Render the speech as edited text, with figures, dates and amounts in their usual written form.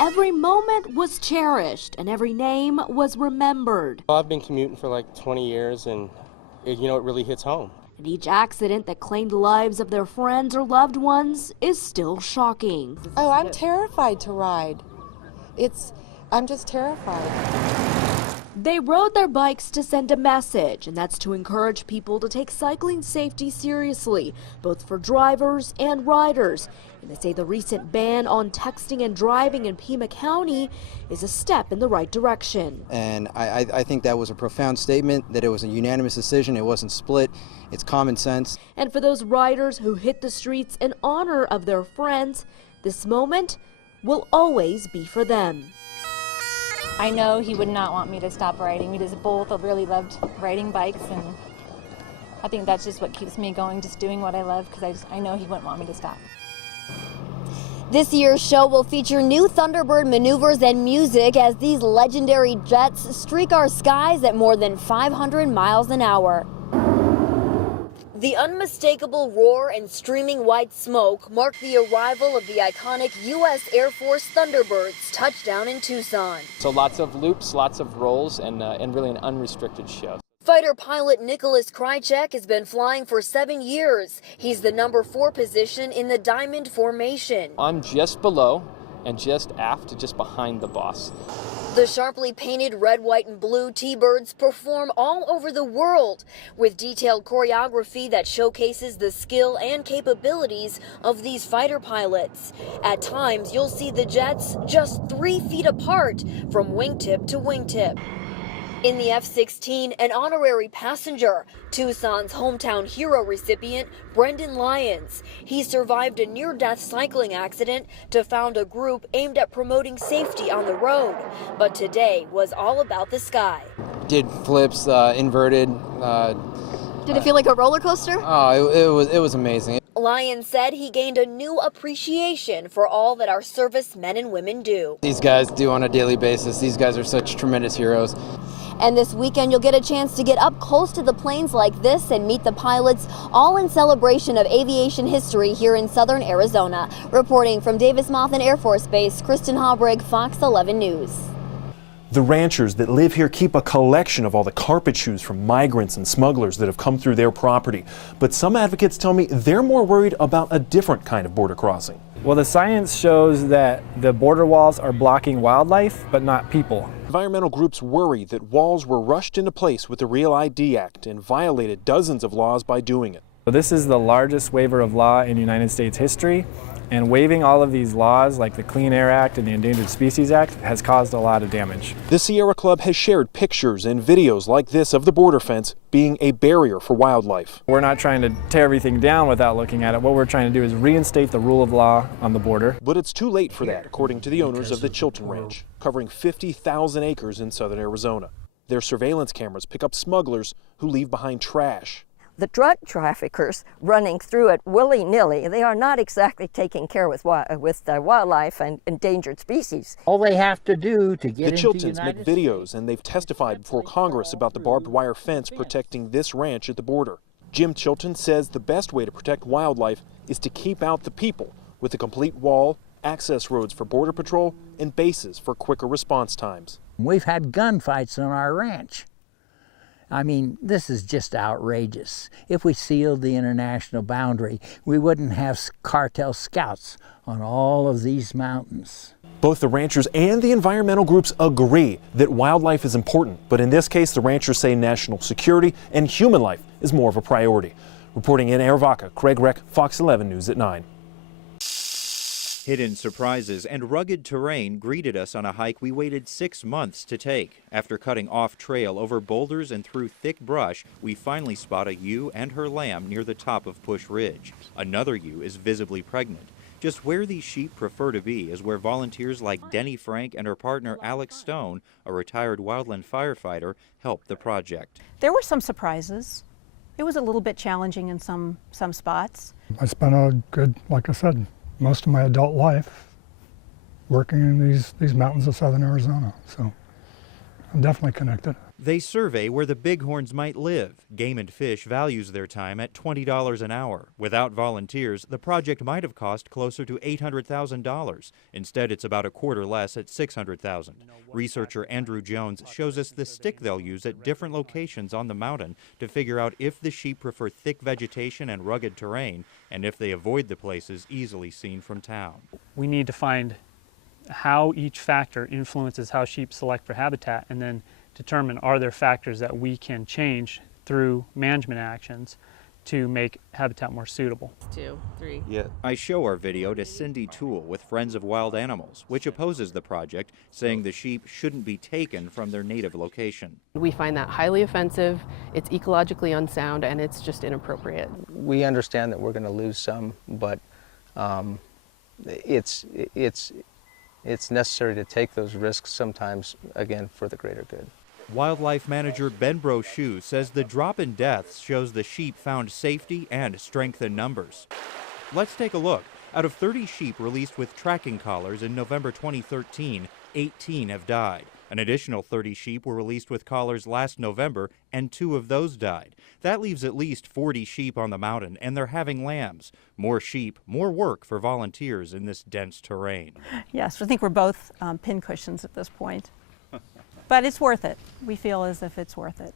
every moment was cherished and every name was remembered. Well, I've been commuting for like 20 years and it really hits home. And each accident that claimed the lives of their friends or loved ones is still shocking. Oh, I'm terrified to ride. I'm just terrified. They rode their bikes to send a message, and that's to encourage people to take cycling safety seriously, both for drivers and riders. And they say the recent ban on texting and driving in Pima County is a step in the right direction. And I think that was a profound statement, that it was a unanimous decision, it wasn't split, it's common sense. And for those riders who hit the streets in honor of their friends, this moment will always be for them. I know he would not want me to stop riding. We just both really loved riding bikes, and I think that's just what keeps me going, just doing what I love, because I know he wouldn't want me to stop. This year's show will feature new Thunderbird maneuvers and music as these legendary jets streak our skies at more than 500 miles an hour. The unmistakable roar and streaming white smoke mark the arrival of the iconic U.S. Air Force Thunderbirds touchdown in Tucson. So lots of loops, lots of rolls, and really an unrestricted show. Fighter pilot Nicholas Krychek has been flying for 7 years. He's the number 4 position in the Diamond Formation. I'm just below and just aft, just behind the boss. The sharply painted red, white, and blue T-Birds perform all over the world with detailed choreography that showcases the skill and capabilities of these fighter pilots. At times, you'll see the jets just 3 feet apart from wingtip to wingtip. In the F-16, an honorary passenger, Tucson's hometown hero recipient, Brendan Lyons. He survived a near-death cycling accident to found a group aimed at promoting safety on the road. But today was all about the sky. Did flips, inverted. Did it feel like a roller coaster? Oh, it was amazing. Lyons said he gained a new appreciation for all that our service men and women do. These guys do on a daily basis. These guys are such tremendous heroes. And this weekend, you'll get a chance to get up close to the planes like this and meet the pilots, all in celebration of aviation history here in southern Arizona. Reporting from Davis-Monthan Air Force Base, Kristen Haubrigg, Fox 11 News. The ranchers that live here keep a collection of all the carpet shoes from migrants and smugglers that have come through their property. But some advocates tell me they're more worried about a different kind of border crossing. Well, the science shows that the border walls are blocking wildlife, but not people. Environmental groups worry that walls were rushed into place with the Real ID Act and violated dozens of laws by doing it. So this is the largest waiver of law in United States history, and waiving all of these laws like the Clean Air Act and the Endangered Species Act has caused a lot of damage. The Sierra Club has shared pictures and videos like this of the border fence being a barrier for wildlife. We're not trying to tear everything down without looking at it. What we're trying to do is reinstate the rule of law on the border. But it's too late for that, according to the owners of the Chilton Ranch, covering 50,000 acres in southern Arizona. Their surveillance cameras pick up smugglers who leave behind trash. The drug traffickers running through it willy-nilly, they are not exactly taking care with wildlife and endangered species. All they have to do to get the into Chiltons United make videos, and they've testified before Congress about the barbed wire fence protecting this ranch at the border. Jim Chilton says the best way to protect wildlife is to keep out the people with a complete wall, access roads for Border Patrol, and bases for quicker response times. We've had gunfights on our ranch. I mean, this is just outrageous. If we sealed the international boundary, we wouldn't have cartel scouts on all of these mountains. Both the ranchers and the environmental groups agree that wildlife is important, but in this case, the ranchers say national security and human life is more of a priority. Reporting in Arivaca, Craig Reck, Fox 11 News at 9. Hidden surprises and rugged terrain greeted us on a hike we waited 6 months to take. After cutting off trail over boulders and through thick brush, we finally spot a ewe and her lamb near the top of Push Ridge. Another ewe is visibly pregnant. Just where these sheep prefer to be is where volunteers like Denny Frank and her partner Alex Stone, a retired wildland firefighter, helped the project. There were some surprises. It was a little bit challenging in some spots. I spent a good, like I said, most of my adult life working in these mountains of southern Arizona, so I'm definitely connected. They survey where the bighorns might live. Game and Fish values their time at $20 an hour. Without volunteers, the project might have cost closer to $800,000. Instead, it's about a quarter less at $600,000. Researcher Andrew Jones shows us the stick they'll use at different locations on the mountain to figure out if the sheep prefer thick vegetation and rugged terrain, and if they avoid the places easily seen from town. We need to find how each factor influences how sheep select for habitat, and then determine are there factors that we can change through management actions to make habitat more suitable. 2, 3. Yeah. I show our video to Cindy Toole with Friends of Wild Animals, which opposes the project, saying the sheep shouldn't be taken from their native location. We find that highly offensive, it's ecologically unsound, and it's just inappropriate. We understand that we're going to lose some, but it's necessary to take those risks sometimes, again, for the greater good. Wildlife manager Ben Brochu says the drop in deaths shows the sheep found safety and strength in numbers. Let's take a look. Out of 30 sheep released with tracking collars in November 2013, 18 have died. An additional 30 sheep were released with collars last November, and 2 of those died. That leaves at least 40 sheep on the mountain, and they're having lambs. More sheep, more work for volunteers in this dense terrain. Yes, I think we're both pincushions at this point. But it's worth it. We feel as if it's worth it.